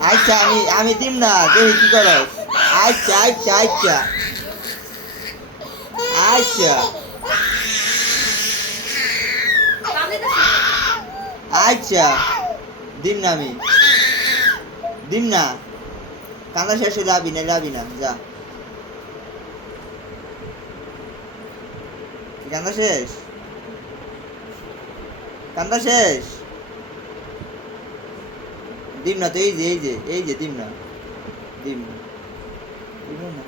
আচ্ছা আমি আমি দিম না দেখি কি করস আচ্ছা আচ্ছা আচ্ছা। আচ্ছা। আচ্ছা। দিম না আমি। দিম না। কান্দা শেষ যাবি না যাবি না, যা। কান্দা শেষ? কান্দা শেষ? দিম না তো এই যে এই যে এই যে দিম না দিম না দিম না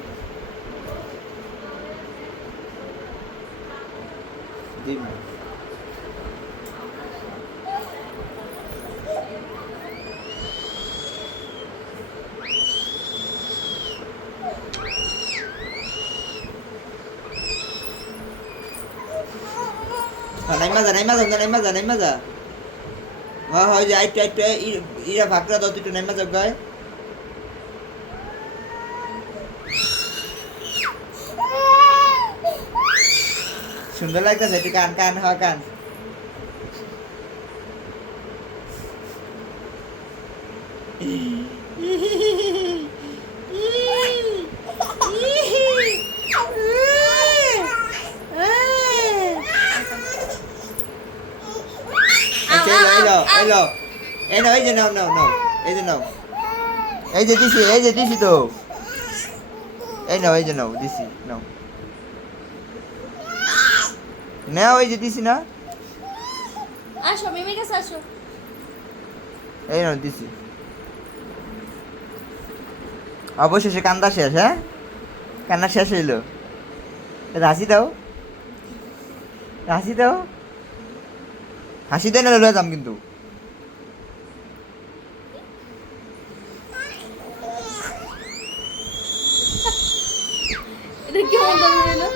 দিম না Ah, নাই মাজা নাই মাজা নাই মাজা নাই মাজা হয় হয় যে আইটু আইটু ইরা ভাকরা দাও, দুটো নেমে মাজা গায়। সুন্দর লাগতেছে, একটু কান কান হ কান। আচ্ছা এই লো এই লো এই লো এই যে নাও নাও নাও এই যে নাও এই যে দিছি এই যে দিছি তো এই নাও এই যে নাও দিছি নাও নাও এই যে দিছি না আসো মিমির কাছে আসো এই নাও দিছি অবশেষে কান্দা শেষ হ্যাঁ কান্না শেষ হইল হাসি দাও হাসি দাও হাসি দেয় না লয়ে যাম কিন্তু এটা কেমন দাম হলো